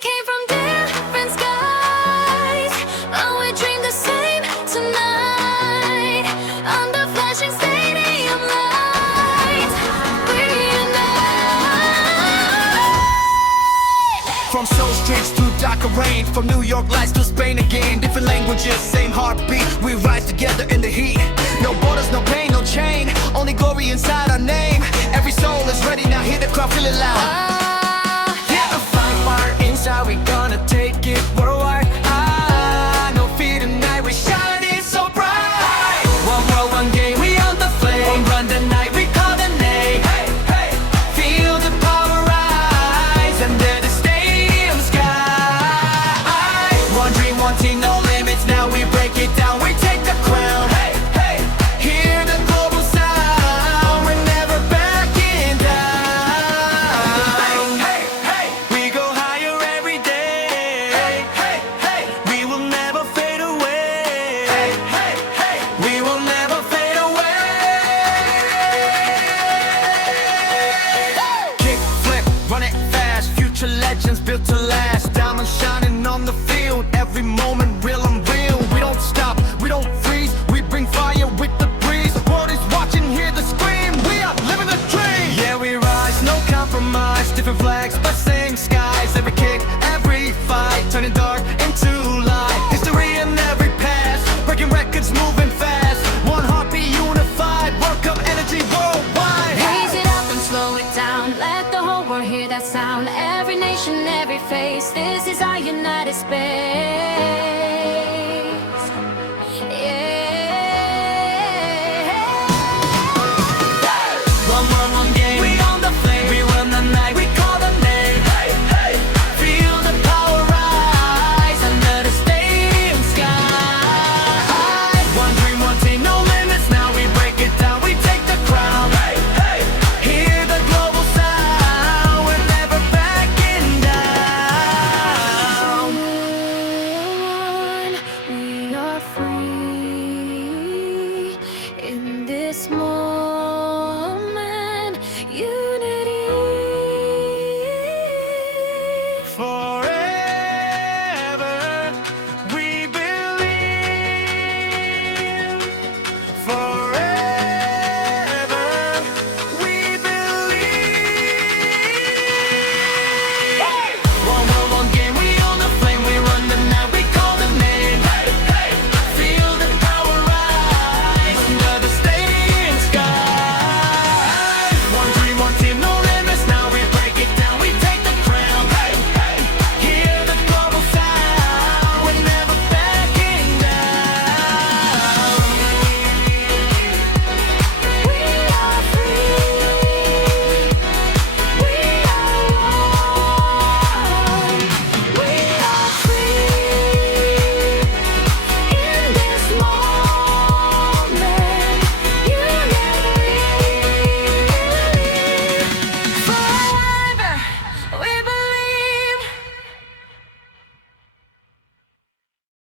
came from different skies, but we dream the same tonight. Under flashing stadium lights, we unite. From soul streets to darker rain, from New York lights to Spain again. Different languages, same heartbeat. We rise together in the heat. No borders, no pain, no chain. Only glory inside our name. Every soul is ready now. Hear the crowd, feel it loud. Yeah, a fire inside. We gonna take it worldwide. No fear tonight. We shining so bright. One world, one game. We on the flame. Run the night. We call the name. Hey, hey. Feel the power rise under the stadium sky. One dream, one team, no limits. Now we break it down. We take the crown. Hey, hey. Hear the global sound. We're never backing down. Hey, hey. We go higher every day. Hey, hey, hey. We will never fade away. Hey, hey, hey. We will never fade away. Kick, flip, run it fast. Future legends built to last. Diamonds shining on the field. Every moment real and real. We don't stop, we don't freeze. We bring fire with the breeze. The world is watching, hear the scream. We are living the dream. Yeah, we rise, no compromise. Different flags, but same skies. Every kick, every fight, turning dark into light. History in every pass, breaking records, moving fast. One heartbeat unified. World Cup energy worldwide. Raise it up and slow it down. Let the whole world hear that sound. Every nation, every face. This is our united space.